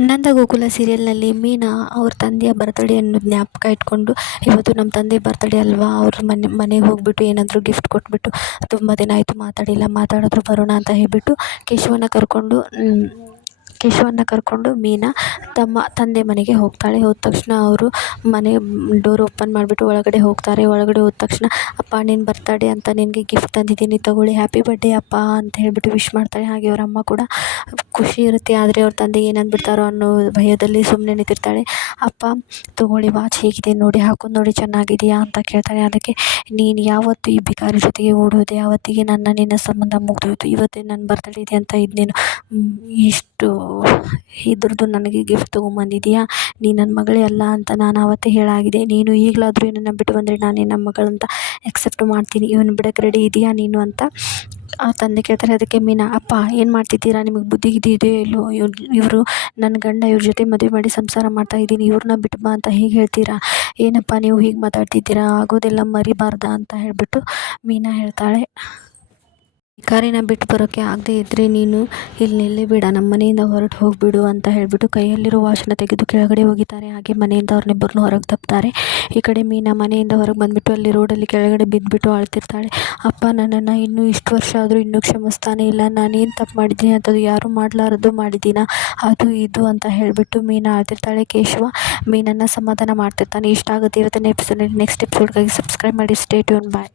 ನಂದ ಗೋಕುಲ ಸೀರಿಯಲ್ನಲ್ಲಿ ಮೀನಾ ಅವ್ರ ತಂದೆಯ ಬರ್ತಡೇಯನ್ನು ಜ್ಞಾಪಕ ಇಟ್ಕೊಂಡು, ಇವತ್ತು ನಮ್ಮ ತಂದೆ ಬರ್ತಡೇ ಅಲ್ವಾ, ಅವ್ರ ಮನೆಗೆ ಹೋಗ್ಬಿಟ್ಟು ಏನಾದರೂ ಗಿಫ್ಟ್ ಕೊಟ್ಬಿಟ್ಟು, ತುಂಬ ದಿನ ಆಯಿತು ಮಾತಾಡಿಲ್ಲ, ಮಾತಾಡಿದ್ರು ಬರೋಣ ಅಂತ ಹೇಳಿಬಿಟ್ಟು ಕೇಶವನ್ನ ಕರ್ಕೊಂಡು ಮೀನಾ ತಮ್ಮ ತಂದೆ ಮನೆಗೆ ಹೋಗ್ತಾಳೆ. ಹೋದ ತಕ್ಷಣ ಅವರು ಮನೆ ಡೋರ್ ಓಪನ್ ಮಾಡಿಬಿಟ್ಟು ಒಳಗಡೆ ಹೋಗ್ತಾರೆ. ಒಳಗಡೆ ಹೋದ ತಕ್ಷಣ, ಅಪ್ಪ ನಿನ್ನ ಬರ್ತಡೇ ಅಂತ ನಿನಗೆ ಗಿಫ್ಟ್ ತಂದಿದ್ದೀನಿ, ತಗೊಳ್ಳಿ, ಹ್ಯಾಪಿ ಬರ್ಡೇ ಅಪ್ಪ ಅಂತ ಹೇಳಿಬಿಟ್ಟು ವಿಶ್ ಮಾಡ್ತಾಳೆ. ಹಾಗೆ ಅವ್ರ ಅಮ್ಮ ಕೂಡ ಖುಷಿ ಇರುತ್ತೆ, ಆದರೆ ಅವ್ರ ತಂದೆ ಏನಂದ್ಬಿಡ್ತಾರೋ ಅನ್ನೋ ಭಯದಲ್ಲಿ ಸುಮ್ಮನೆ ನಿಂತಿರ್ತಾಳೆ. ಅಪ್ಪ ತಗೊಳ್ಳಿ, ವಾಚ್ ಹೇಗಿದೆ ನೋಡಿ, ಹಾಕೊಂಡು ನೋಡಿ ಚೆನ್ನಾಗಿದೆಯಾ ಅಂತ ಕೇಳ್ತಾಳೆ. ಅದಕ್ಕೆ, ನೀನು ಯಾವತ್ತು ಈ ಬಿಕಾರಿ ಜೊತೆಗೆ ಓಡೋದೆ, ಯಾವತ್ತಿಗೆ ನಿನ್ನ ಸಂಬಂಧ ಮುಗಿದೋಯ್ತು, ಇವತ್ತೇ ನನ್ನ ಬರ್ತಡೇ ಇದೆ ಅಂತ ನೀನು ಇಷ್ಟು ಇದ್ರದ್ದು ನನಗೆ ಗಿಫ್ಟ್ ತೊಗೊಂಬಂದಿದೀಯಾ, ನೀ ನನ್ನ ಮಗಳೇ ಅಲ್ಲ ಅಂತ ನಾನು ಆವತ್ತೇ ಹೇಳಾಗಿದೆ. ನೀನು ಈಗಲಾದರೂ ಇವನನ್ನು ಬಿಟ್ಟು ಬಂದರೆ ನಾನು ನಿನ್ನ ಮಗಳಂತ ಎಕ್ಸೆಪ್ಟ್ ಮಾಡ್ತೀನಿ, ಇವನು ಬಿಡೋಕ್ಕೆ ರೆಡಿ ಇದೆಯಾ ನೀನು ಅಂತ ಆ ತಂದೆ ಕೇಳ್ತಾರೆ. ಅದಕ್ಕೆ ಮೀನಾ, ಅಪ್ಪ ಏನು ಮಾಡ್ತಿದ್ದೀರಾ, ನಿಮಗೆ ಬುದ್ಧಿ ಇದೆಯೋ ಇಲ್ಲೋ, ಇವರು ನನ್ನ ಗಂಡ, ಇವ್ರ ಜೊತೆ ಮದುವೆ ಮಾಡಿ ಸಂಸಾರ ಮಾಡ್ತಾ ಇದ್ದೀನಿ, ಇವ್ರನ್ನ ಬಿಟ್ಟು ಬಾ ಅಂತ ಹೀಗೆ ಹೇಳ್ತೀರಾ, ಏನಪ್ಪ ನೀವು ಹೀಗೆ ಮಾತಾಡ್ತಿದ್ದೀರಾ, ಆಗೋದೆಲ್ಲ ಮರಿಬಾರ್ದಾ ಅಂತ ಹೇಳಿಬಿಟ್ಟು ಮೀನಾ ಹೇಳ್ತಾಳೆ. ಕಾರಿನ ಬಿಟ್ಟು ಬರೋಕ್ಕೆ ಆಗದೆ ಇದ್ದರೆ ನೀನು ಇಲ್ಲಿ ನಿಲ್ಲಬೇಡ, ನಮ್ಮ ಮನೆಯಿಂದ ಹೊರಟು ಹೋಗಿಬಿಡು ಅಂತ ಹೇಳಿಬಿಟ್ಟು ಕೈಯಲ್ಲಿರೋ ವಾಚನ್ನ ತೆಗೆದು ಕೆಳಗಡೆ ಒಗಿತಾರೆ. ಹಾಗೆ ಮನೆಯಿಂದ ಅವ್ರನ್ನಿಬ್ಬರನ್ನೂ ಹೊರಗೆ ತಪ್ತಾರೆ. ಈ ಕಡೆ ಮೀನಾ ಮನೆಯಿಂದ ಹೊರಗೆ ಬಂದುಬಿಟ್ಟು ಅಲ್ಲಿ ರೋಡಲ್ಲಿ ಕೆಳಗಡೆ ಬಿದ್ದುಬಿಟ್ಟು ಅಳ್ತಿರ್ತಾಳೆ. ಅಪ್ಪ ನನ್ನನ್ನು ಇನ್ನೂ ಇಷ್ಟು ವರ್ಷ ಆದರೂ ಇನ್ನೂ ಕ್ಷಮಿಸ್ತಾನೆ ಇಲ್ಲ, ನಾನೇನು ತಪ್ಪು ಮಾಡಿದ್ದೀನಿ ಅಂತದ್ದು ಯಾರೂ ಮಾಡಲಾರದು ಮಾಡಿದ್ದೀನ, ಅದು ಇದು ಅಂತ ಹೇಳಿಬಿಟ್ಟು ಮೀನಾ ಅಳ್ತಿರ್ತಾಳೆ. ಕೇಶವ ಮೀನನ್ನು ಸಮಾಧಾನ ಮಾಡ್ತಿರ್ತಾನೆ. ಇಷ್ಟ ಆಗುತ್ತೆ ಇವತ್ತಿನ ಎಪಿಸೋಡ್. ನೆಕ್ಸ್ಟ್ ಎಪಿಸೋಡ್ಗಾಗಿ ಸಬ್ಸ್ಕ್ರೈಬ್ ಮಾಡಿ. Stay tune. ಬಾಯ್.